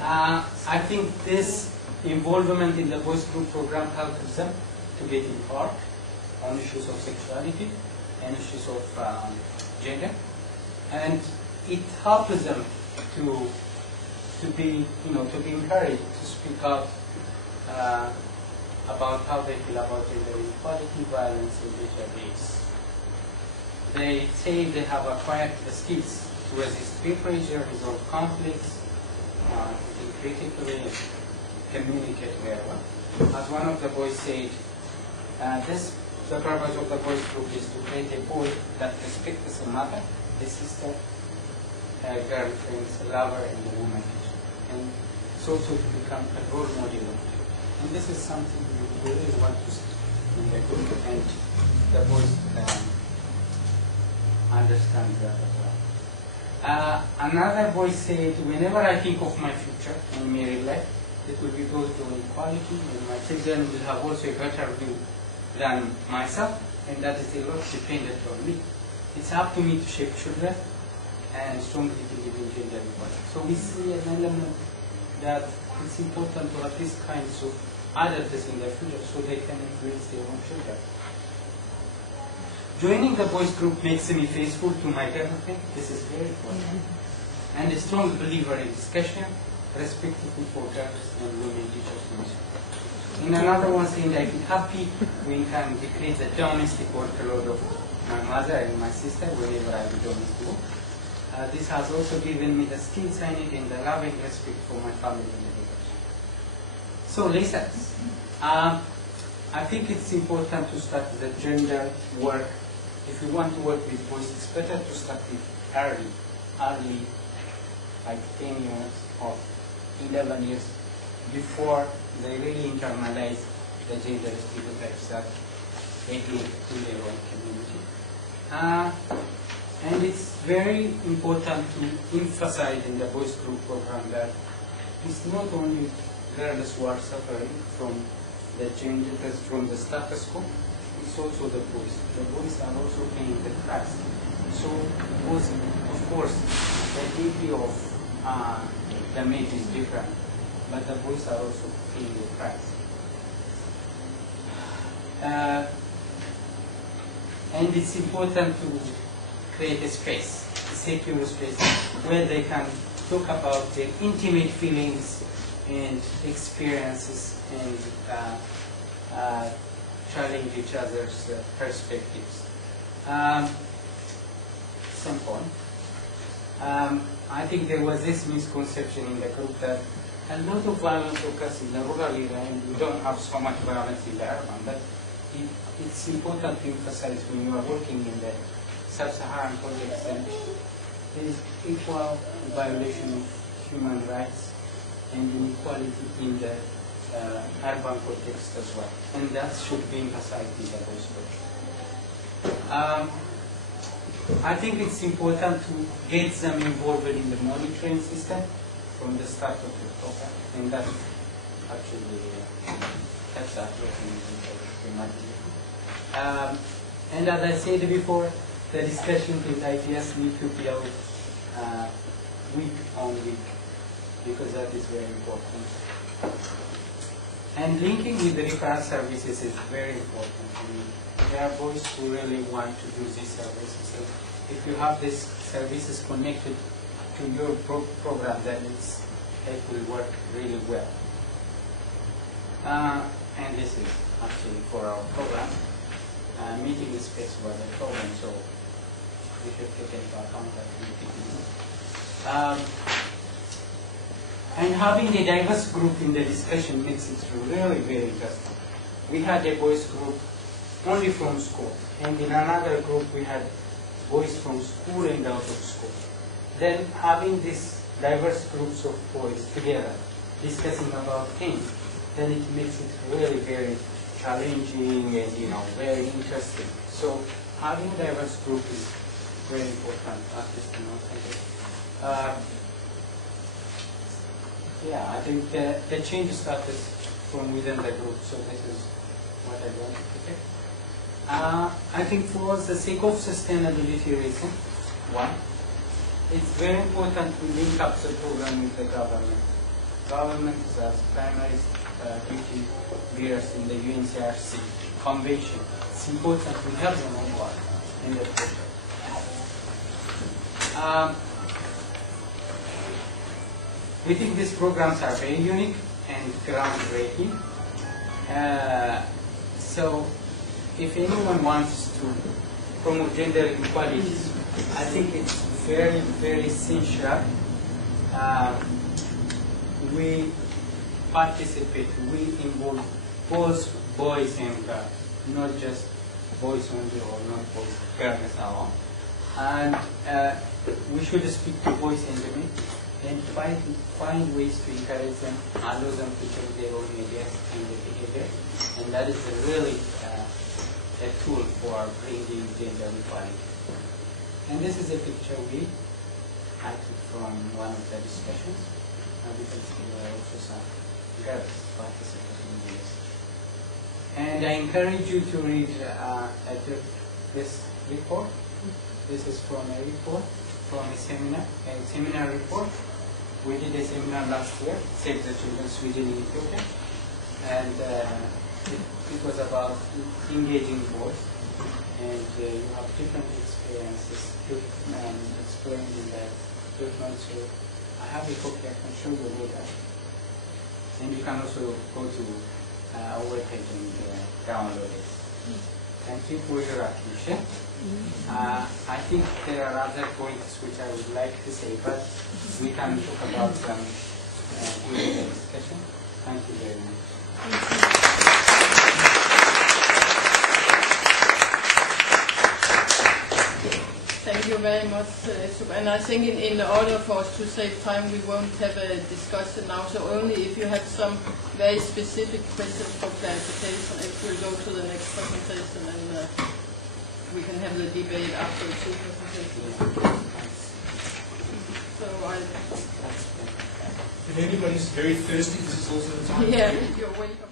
I think this involvement in the voice group program helps them to get involved on issues of sexuality and issues of gender, and it helps them to be encouraged to speak out about how they feel about gender inequality, violence, and gender race. They say they have acquired the skills to resist peer pressure, resolve conflicts, think critically, and communicate very well. As one of the boys said, the purpose of the boys group is to create a boy that respects a mother, a sister, a girlfriend, a lover, and a woman. And so to become a role model of it. And this is something we really want to see in the group, and the boys understand that as well. Another boy said, whenever I think of my future in married life, it will be based on equality, and my children will have also a better view than myself, and that is a lot dependent on me. It's up to me to shape children and strongly believe in gender equality. So we see an element that it's important to have these kinds of adults in the future so they can influence their own children. Joining the boys group makes me faithful to my girlfriend. This is very important. And a strong believer in discussion, respectful for girls and women teachers. In another one saying, I feel happy we can decrease the domestic workload of my mother and my sister whenever I do domestic work. This has also given me the skills I need and the love and respect for my family and neighbors. So lessons. I think it's important to start the gender work. If you want to work with boys, it's better to start it early, like 10 years or 11 years, before they really internalize the gender stereotypes that they do in their own community. And it's very important to emphasize in the boys group program that it's not only girls who are suffering from the changes from the status quo, it's also the boys. The boys are also paying the price. So, of course, the degree of damage is different, but the boys are also paying the price. And it's important to create a space, a secure space, where they can talk about their intimate feelings and experiences and challenge each other's perspectives. Simple. I think there was this misconception in the group that a lot of violence occurs in the rural area and we don't have so much violence in the urban. But it's important to emphasize when you are working in the sub-Saharan context that there is equal violation of human rights and inequality in the urban context as well. And that should be emphasized in the voice group. I think it's important to get them involved in the monitoring system from the start of the program, and that actually helps us and as I said before, the discussion and ideas need to be out week on week, because that is very important. And linking with the referral services is very important. There are boys who really want to use these services. So if you have these services connected to your program, then it will work really well. And this is actually for our program. Meeting space was a problem, so we should take into account that meeting. And having a diverse group in the discussion makes it really very interesting. We had a boys group only from school, and in another group we had boys from school and out of school. Then having these diverse groups of boys together discussing about things, then it makes it really very challenging and very interesting. So having a diverse group is very important, at least in our country. Yeah, I think the change started from within the group, so this is what I wanted to say. I think for the sake of sustainability reason, one, it's very important to link up the program with the government. government as primary duty bearers in the UNCRC Convention. It's important we have them on board in the future. We think these programs are very unique and groundbreaking. So if anyone wants to promote gender equality, I think it's very, very essential. We participate, we involve both boys and girls, not just boys only or not boys, girls and so on. And we should speak to boys and women and find ways to encourage them, allow them to change their own ideas and their behavior. And that is really a tool for bringing gender equality. And this is a picture I took from one of the discussions. We can see there are also some girls participating in this. And I encourage you to read this report. This is from a report, from a seminar report. We did a seminar last year, Save the Children Sweden in Ethiopia. And it was about engaging boys. And you have different experiences, experience in that treatment. So I have a copy, I can show you later. And you can also go to our webpage and download it. Thank you for your attention. I think there are other points which I would like to say, but we can talk about them during the discussion. Thank you very much. Thank you very much, and I think in order for us to save time, we won't have a discussion now, so only if you have some very specific questions for clarification, it will go to the next presentation, and we can have the debate after the two presentations. So if anybody's very thirsty, this is also the time. Yeah, you're welcome.